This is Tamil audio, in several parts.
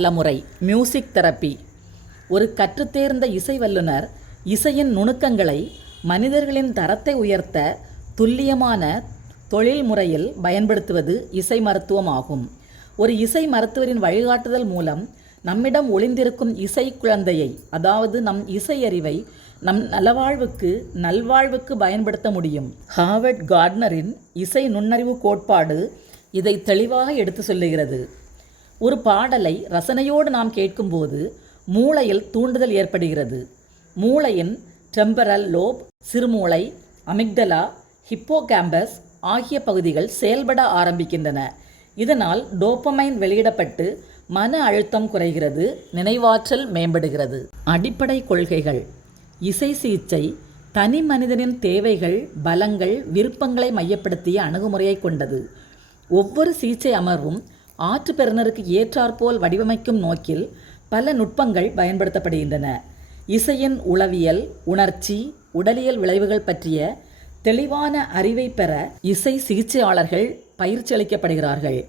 நலமுறை மியூசிக் தெரப்பி. ஒரு கற்றுத்தேர்ந்த இசை வல்லுனர் இசையின் நுணுக்கங்களை மனிதர்களின் தரத்தை உயர்த்த துல்லியமான தொழில் முறையில் பயன்படுத்துவது இசை மருத்துவம் ஆகும். ஒரு இசை மருத்துவரின் வழிகாட்டுதல் மூலம் நம்மிடம் ஒளிந்திருக்கும் இசை குழந்தையை, அதாவது நம் இசை அறிவை நம் நல்வாழ்வுக்கு பயன்படுத்த முடியும். ஹார்வர்ட் கார்ட்னரின் இசை நுண்ணறிவு கோட்பாடு இதை தெளிவாக எடுத்து சொல்லுகிறது. ஒரு பாடலை ரசனையோடு நாம் கேட்கும்போது மூளையில் தூண்டுதல் ஏற்படுகிறது. மூளையின் டெம்பரல் லோப், சிறுமூளை, அமிக்டலா, ஹிப்போகாம்பஸ் ஆகிய பகுதிகள் செயல்பட ஆரம்பிக்கின்றன. இதனால் டோபமைன் வெளியிடப்பட்டு மன அழுத்தம் குறைகிறது, நினைவாற்றல் மேம்படுகிறது. அடிப்படை கொள்கைகள். இசை சிகிச்சை தனி மனிதனின் தேவைகள், பலங்கள், விருப்பங்களை மையப்படுத்திய அணுகுமுறையை கொண்டது. ஒவ்வொரு சிகிச்சை அமர்வும் ஆற்று பெறுநருக்கு ஏற்றாற்போல் வடிவமைக்கும் நோக்கில் பல நுட்பங்கள் பயன்படுத்தப்படுகின்றன. இசையின் உளவியல், உணர்ச்சி, உடலியல் விளைவுகள் பற்றிய தெளிவான அறிவை பெற இசை சிகிச்சையாளர்கள் பயிற்சி அளிக்கப்படுகிறார்கள்.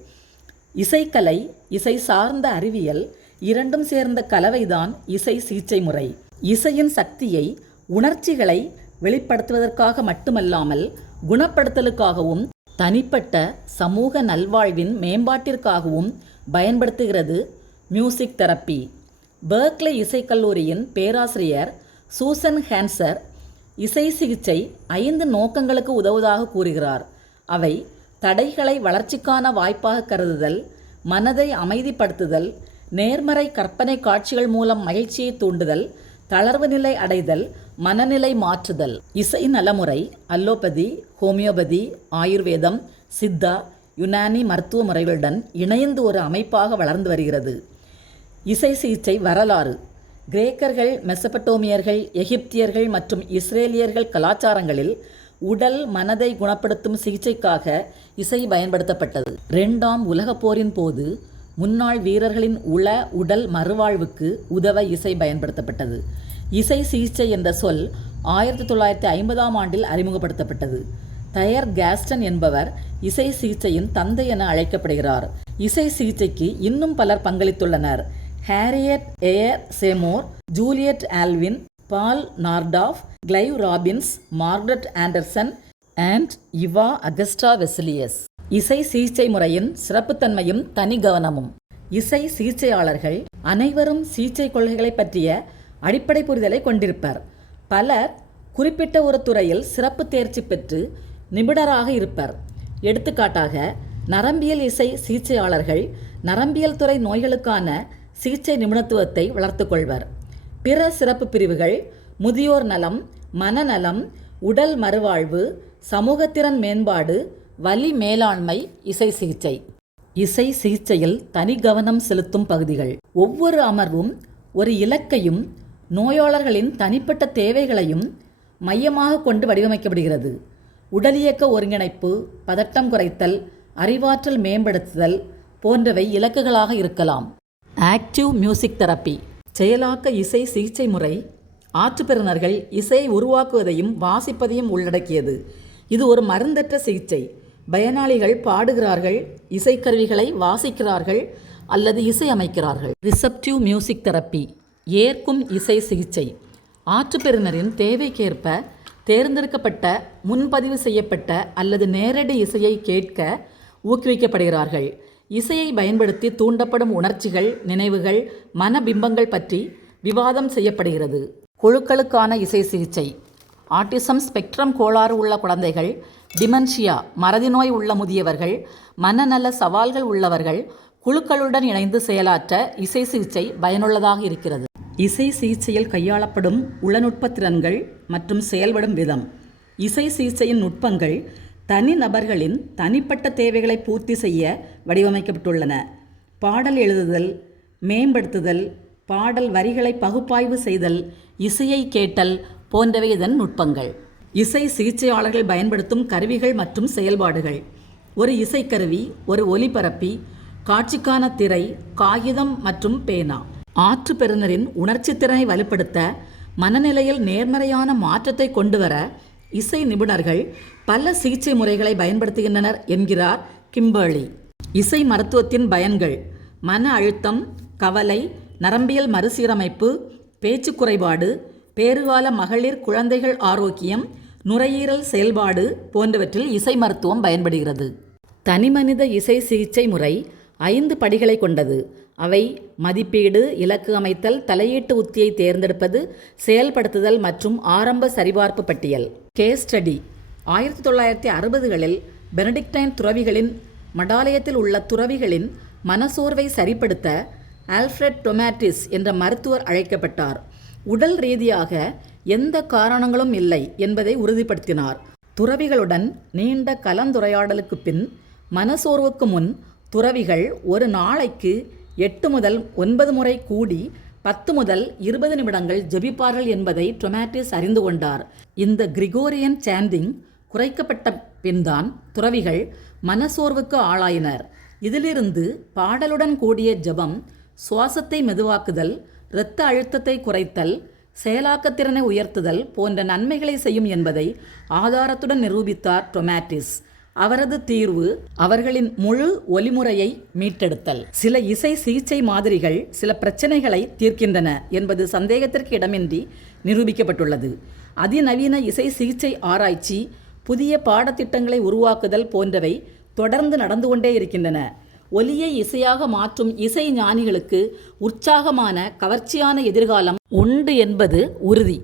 இசைக்கலை, இசை சார்ந்த அறிவியல் இரண்டும் சேர்ந்த கலவைதான் இசை சிகிச்சை முறை. இசையின் சக்தியை உணர்ச்சிகளை வெளிப்படுத்துவதற்காக மட்டுமல்லாமல் குணப்படுத்தலுக்காகவும் தனிப்பட்ட சமூக நல்வாழ்வின் மேம்பாட்டிற்காகவும் பயன்படுத்துகிறது மியூசிக் தெரப்பி. பெர்க்லி இசைக்கல்லூரியின் பேராசிரியர் சூசன் ஹான்சர் இசை சிகிச்சை 5 நோக்கங்களுக்கு உதவுவதாக கூறுகிறார். அவை தடைகளை வளர்ச்சிக்கான வாய்ப்பாக கருதுதல், மனதை அமைதிப்படுத்துதல், நேர்மறை கற்பனை காட்சிகள் மூலம் மகிழ்ச்சியை தூண்டுதல், தளர்வு நிலை அடைதல், மனநிலை மாற்றுதல். இசை நலமுறை அல்லோபதி, ஹோமியோபதி, ஆயுர்வேதம், சித்தா, யுனானி மருத்துவ முறைகளுடன் இணைந்து ஒரு அமைப்பாக வளர்ந்து வருகிறது. இசை சிகிச்சை வரலாறு. கிரேக்கர்கள், மெசபடோமியர்கள், எகிப்தியர்கள் மற்றும் இஸ்ரேலியர்கள் கலாச்சாரங்களில் உடல் மனதை குணப்படுத்தும் சிகிச்சைக்காக இசை பயன்படுத்தப்பட்டது. 2ஆம் உலகப் போரின் போது முன்னாள் வீரர்களின் உடல் மறுவாழ்வுக்கு உதவ இசை பயன்படுத்தப்பட்டது. இசை சிகிச்சை என்ற சொல் 1950ஆம் ஆண்டில் அறிமுகப்படுத்தப்பட்டது. தயர் காஸ்டன் என்பவர் இசை சிகிச்சையின் தந்தை என அழைக்கப்படுகிறார். இசை சிகிச்சைக்கு இன்னும் பலர் பங்களித்துள்ளனர். Harriet Ayer Seymour, Juliette Alvin, Paul Nordoff, Clive Robbins, Margaret Anderson and Eva Augusta Vescelius. இசை சிகிச்சை முறையின் சிறப்புத்தன்மையும் தனி கவனமும். இசை சிகிச்சையாளர்கள் அனைவரும் சிகிச்சை கொள்கைகளை பற்றிய அடிப்படை புரிதலை கொண்டிருப்பர். பலர் குறிப்பிட்ட ஒரு துறையில் சிறப்பு தேர்ச்சி பெற்று நிபுணராக இருப்பர். எடுத்துக்காட்டாக, நரம்பியல் இசை சிகிச்சையாளர்கள் நரம்பியல் துறை நோய்களுக்கான சிகிச்சை நிபுணத்துவத்தை வளர்த்து கொள்வர். பிற சிறப்பு பிரிவுகள் முதியோர் நலம், மனநலம், உடல் மறுவாழ்வு, சமூகத்திறன் மேம்பாடு, வலி மேலாண்மை, இசை சிகிச்சை. இசை சிகிச்சையில் தனி கவனம் செலுத்தும் பகுதிகள். ஒவ்வொரு அமர்வும் ஒரு இலக்கையும் நோயாளர்களின் தனிப்பட்ட தேவைகளையும் மையமாக கொண்டு வடிவமைக்கப்படுகிறது. உடலியக்க ஒருங்கிணைப்பு, பதட்டம் குறைத்தல், அறிவாற்றல் மேம்படுத்துதல் போன்றவை இலக்குகளாக இருக்கலாம். Active music therapy. செயலாக்க இசை சிகிச்சை முறை ஆற்றுப்பெறுநர்கள் இசையை உருவாக்குவதையும் வாசிப்பதையும் உள்ளடக்கியது. இது ஒரு மருந்தற்ற சிகிச்சை. பயனாளிகள் பாடுகிறார்கள், இசைக்கருவிகளை வாசிக்கிறார்கள் அல்லது இசை அமைக்கிறார்கள். Receptive music therapy. ஏற்கும் இசை சிகிச்சை. ஆற்றுப்பெறுநரின் தேவைக்கேற்ப தேர்ந்தெடுக்கப்பட்ட, முன்பதிவு செய்யப்பட்ட அல்லது நேரடி இசையை கேட்க ஊக்குவிக்கப்படுகிறார்கள். இசையை பயன்படுத்தி தூண்டப்படும் உணர்ச்சிகள், நினைவுகள், மனபிம்பங்கள் பற்றி விவாதம் செய்யப்படுகிறது. குழுக்களுக்கான இசை சிகிச்சை. ஆட்டிசம் ஸ்பெக்ட்ரம் கோளாறு உள்ள குழந்தைகள், டிமென்ஷியா மறதி நோய் உள்ள முதியவர்கள், மனநல சவால்கள் உள்ளவர்கள் குழுக்களுடன் இணைந்து செயலாற்ற இசை சிகிச்சை பயனுள்ளதாக இருக்கிறது. இசை சிகிச்சையில் கையாளப்படும் உளநுட்ப திறன்கள் மற்றும் செயல்படும் விதம். இசை சிகிச்சையின் நுட்பங்கள் தனி நபர்களின் தனிப்பட்ட தேவைகளை பூர்த்தி செய்ய வடிவமைக்கப்பட்டுள்ளன. பாடல் எழுதுதல், மேம்படுத்துதல், பாடல் வரிகளை பகுப்பாய்வு செய்தல், இசையை கேட்டல் போன்றவை இதன் நுட்பங்கள். இசை சிகிச்சையாளர்கள் பயன்படுத்தும் கருவிகள் மற்றும் செயல்பாடுகள். ஒரு இசைக்கருவி, ஒரு ஒலிபரப்பி, காட்சிக்கான திரை, காகிதம் மற்றும் பேனா. ஆற்று பெறுநரின் உணர்ச்சி திறனை வலுப்படுத்த, மனநிலையில் நேர்மறையான மாற்றத்தை கொண்டுவர இசை நிபுணர்கள் பல சிகிச்சை முறைகளை பயன்படுத்துகின்றனர் என்கிறார் கிம்பர்லி. இசை மருத்துவத்தின் பயன்கள். மன அழுத்தம், கவலை, நரம்பியல் மறுசீரமைப்பு, பேச்சு குறைபாடு, பேறுகால மகளிர் குழந்தைகள் ஆரோக்கியம், நுரையீரல் செயல்பாடு போன்றவற்றில் இசை மருத்துவம் பயன்படுகிறது. தனிமனித இசை சிகிச்சை முறை 5 படிகளை கொண்டது. அவை மதிப்பீடு, இலக்கு அமைத்தல், தலையீட்டு உத்தியை தேர்ந்தெடுப்பது, செயல்படுத்துதல் மற்றும் ஆரம்ப சரிபார்ப்பு பட்டியல். Case study. 1960களில் பெனடிக்டைன் துறவிகளின் மடாலயத்தில் உள்ள துறவிகளின் மனசோர்வை சரிப்படுத்த ஆல்ஃபிரட் டொமாட்டிஸ் என்ற மருத்துவர் அழைக்கப்பட்டார். உடல் ரீதியாக எந்த காரணங்களும் இல்லை என்பதை உறுதிப்படுத்தினார். துறவிகளுடன் நீண்ட கலந்துரையாடலுக்கு பின், மனசோர்வுக்கு முன் துறவிகள் ஒரு நாளைக்கு 8 முதல் 9 முறை கூடி 10 முதல் 20 நிமிடங்கள் ஜெபிப்பார்கள் என்பதை டொமாட்டிஸ் அறிந்து கொண்டார். இந்த கிரிகோரியன் சாண்டிங் குறைக்கப்பட்ட பின்தான் துறவிகள் மனசோர்வுக்கு ஆளாயினர். இதிலிருந்து பாடலுடன் கூடிய ஜெபம் சுவாசத்தை மெதுவாக்குதல், இரத்த அழுத்தத்தை குறைத்தல், செயலாக்கத்திறனை உயர்த்துதல் போன்ற நன்மைகளை செய்யும் என்பதை ஆதாரத்துடன் நிரூபித்தார் டொமாட்டிஸ். அவரது தீர்வு அவர்களின் முழு ஒலிமுறையை மீட்டெடுத்தல். சில இசை சிகிச்சை மாதிரிகள் சில பிரச்சனைகளை தீர்க்கின்றன என்பது சந்தேகத்திற்கு இடமின்றி நிரூபிக்கப்பட்டுள்ளது. அதிநவீன இசை சிகிச்சை ஆராய்ச்சி, புதிய பாடத்திட்டங்களை உருவாக்குதல் போன்றவை தொடர்ந்து நடந்து கொண்டே இருக்கின்றன. ஒலியை இசையாக மாற்றும் இசை ஞானிகளுக்கு உற்சாகமான, கவர்ச்சியான எதிர்காலம் உண்டு என்பது உறுதி.